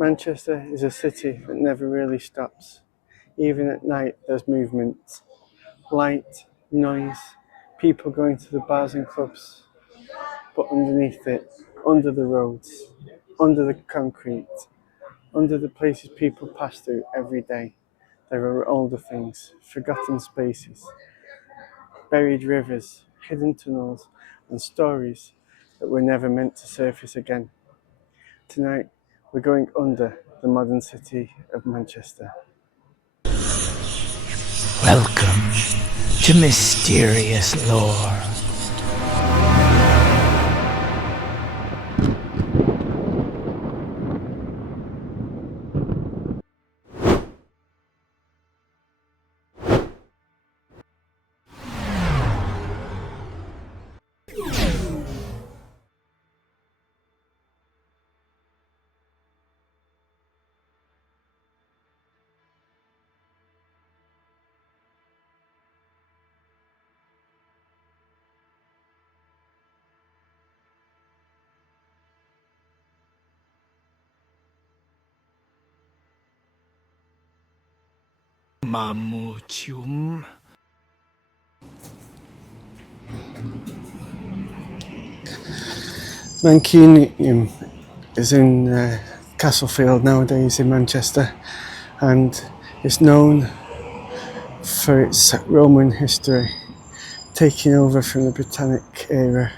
Manchester is a city that never really stops. Even at night, there's movement, light, noise, people going to the bars and clubs. But underneath it, under the roads, under the concrete, under the places people pass through every day, there are older things, forgotten spaces, buried rivers, hidden tunnels, and stories that were never meant to surface again. Tonight, we're going under the modern city of Manchester. Welcome to Mysterious Lore. Mamutium. Mancunium is in Castlefield nowadays in Manchester, and it's known for its Roman history, taking over from the Britannic era.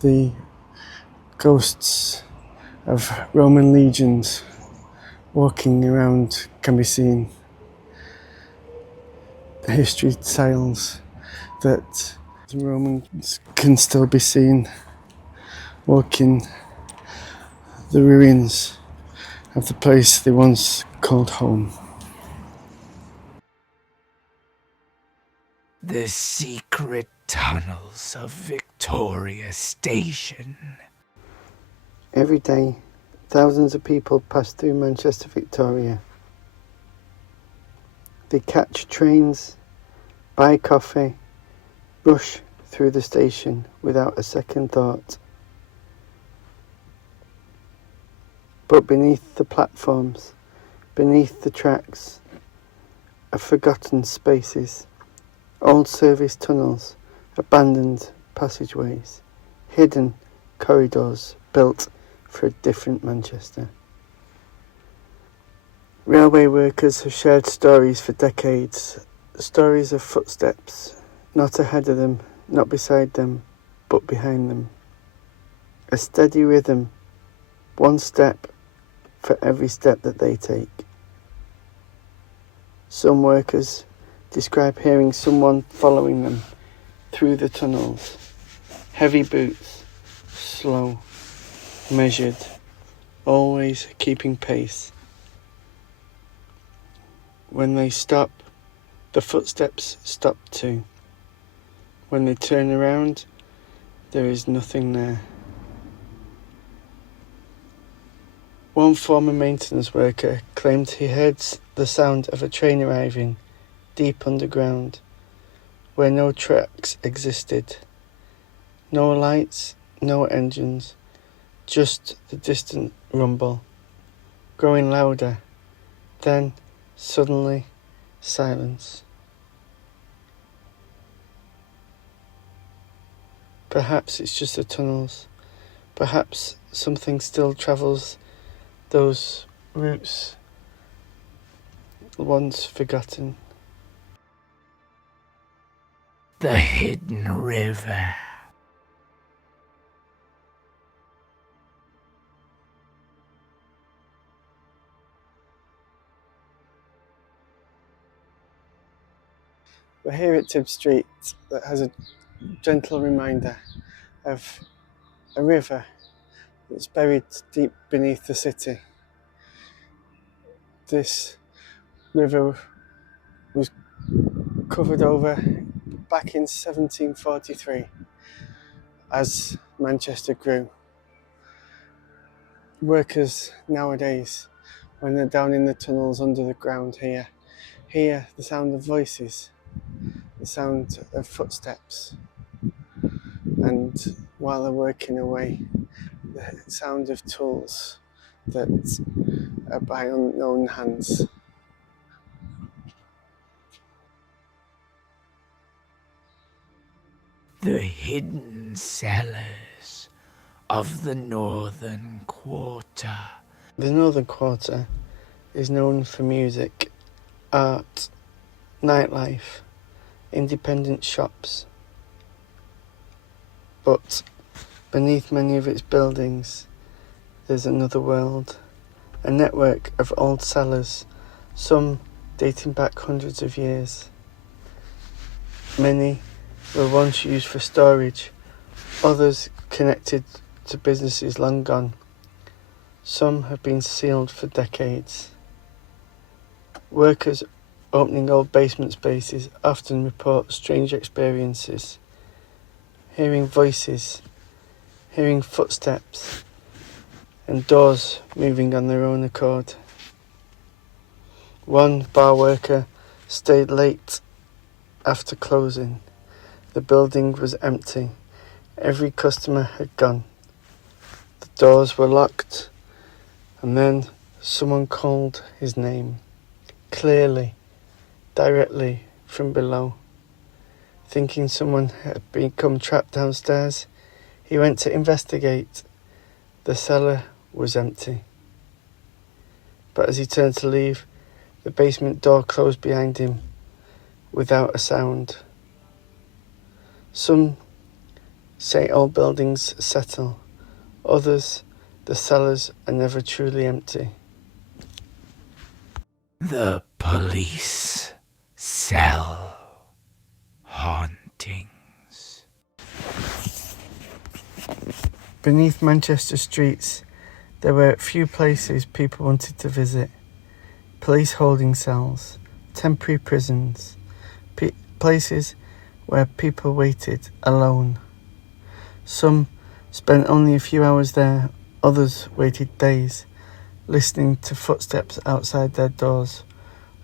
The ghosts of Roman legions walking around can be seen. The history tells that the Romans can still be seen walking the ruins of the place they once called home. The secret tunnels of Victoria Station. Every day, thousands of people pass through Manchester Victoria. They catch trains, buy coffee, rush through the station without a second thought. But beneath the platforms, beneath the tracks, are forgotten spaces, old service tunnels, abandoned passageways, hidden corridors built for a different Manchester. Railway workers have shared stories for decades, stories of footsteps, not ahead of them, not beside them, but behind them. A steady rhythm, one step for every step that they take. Some workers describe hearing someone following them through the tunnels. Heavy boots, slow, measured, always keeping pace. When they stop, the footsteps stop too. When they turn around, there is nothing there. One former maintenance worker claimed he heard the sound of a train arriving deep underground, where no tracks existed. No lights, no engines, just the distant rumble, growing louder, then suddenly silence. Perhaps it's just the tunnels. Perhaps something still travels those routes once forgotten. The hidden river. We're here at Tib Street that has a gentle reminder of a river that's buried deep beneath the city. This river was covered over back in 1743 as Manchester grew. Workers nowadays, when they're down in the tunnels under the ground here, hear the sound of voices, the sound of footsteps, and while they're working away, the sound of tools, that are by unknown hands. The hidden cellars of the northern quarter. The Northern Quarter is known for music, art, nightlife, independent shops. But beneath many of its buildings, there's another world, a network of old cellars, some dating back hundreds of years. Many were once used for storage, others connected to businesses long gone. Some have been sealed for decades. Workers opening old basement spaces often report strange experiences, hearing voices, hearing footsteps, and doors moving on their own accord. One bar worker stayed late after closing. The building was empty. Every customer had gone. The doors were locked, and then someone called his name, clearly, directly from below. Thinking someone had become trapped downstairs, he went to investigate. The cellar was empty. But as he turned to leave, the basement door closed behind him without a sound. Some say old buildings settle. Others, the cellars are never truly empty. The police cell hauntings. Beneath Manchester streets, there were few places people wanted to visit. Police holding cells, temporary prisons, places where people waited alone. Some spent only a few hours there, others waited days, listening to footsteps outside their doors,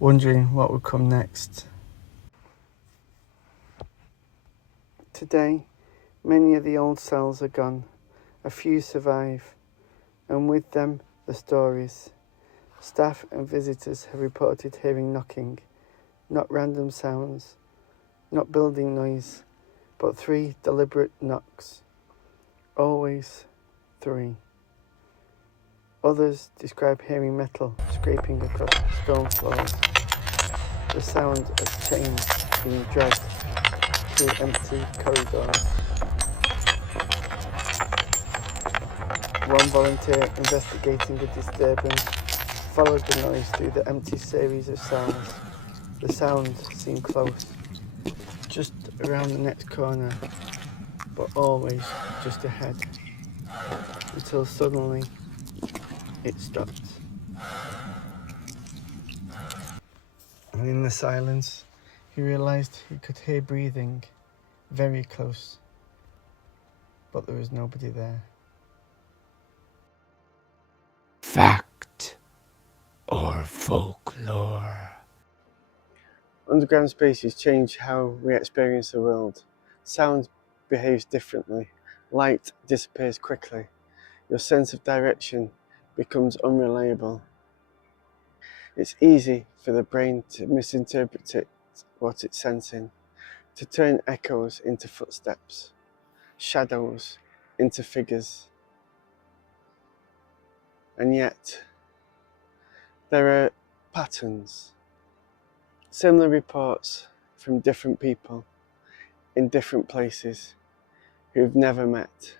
wondering what would come next. Today, many of the old cells are gone. A few survive, and with them the stories. Staff and visitors have reported hearing knocking, not random sounds, not building noise, but 3 deliberate knocks. Always 3. Others describe hearing metal scraping across stone floors, the sound of chains being dragged through empty corridors. One volunteer investigating the disturbance followed the noise through the empty series of cells. The sound seemed close, just around the next corner, but always just ahead, until suddenly it stopped. And in the silence, he realised he could hear breathing, very close, but there was nobody there. Fact or folklore? Underground spaces change how we experience the world. Sound behaves differently. Light disappears quickly. Your sense of direction becomes unreliable. It's easy for the brain to misinterpret what it's sensing, to turn echoes into footsteps, shadows into figures. And yet, there are patterns, similar reports from different people in different places who've never met.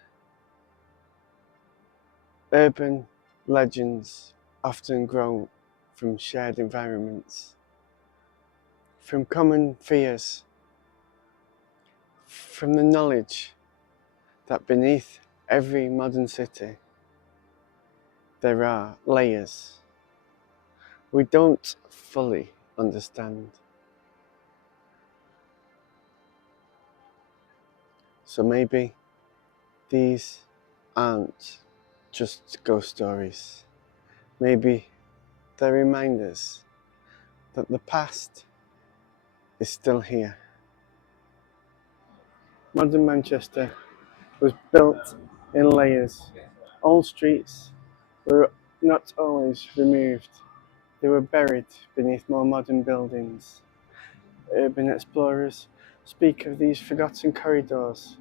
Urban legends often grow from shared environments, from common fears, from the knowledge that beneath every modern city there are layers we don't fully understand. So maybe these aren't just ghost stories. Maybe they're reminders that the past is still here. Modern Manchester was built in layers. Old streets were not always removed. They were buried beneath more modern buildings. Urban explorers speak of these forgotten corridors,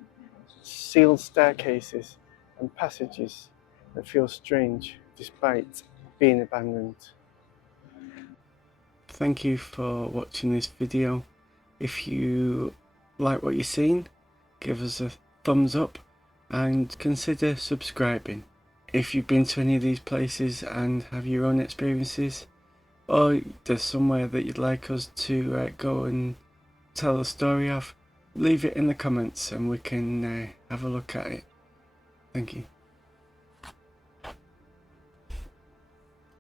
sealed staircases, and passages that feel strange despite being abandoned. Thank you for watching this video. If you like what you've seen, give us a thumbs up and consider subscribing. If you've been to any of these places and have your own experiences, or there's somewhere that you'd like us to go and tell a story of, leave it in the comments and we can have a look at it. Thank you.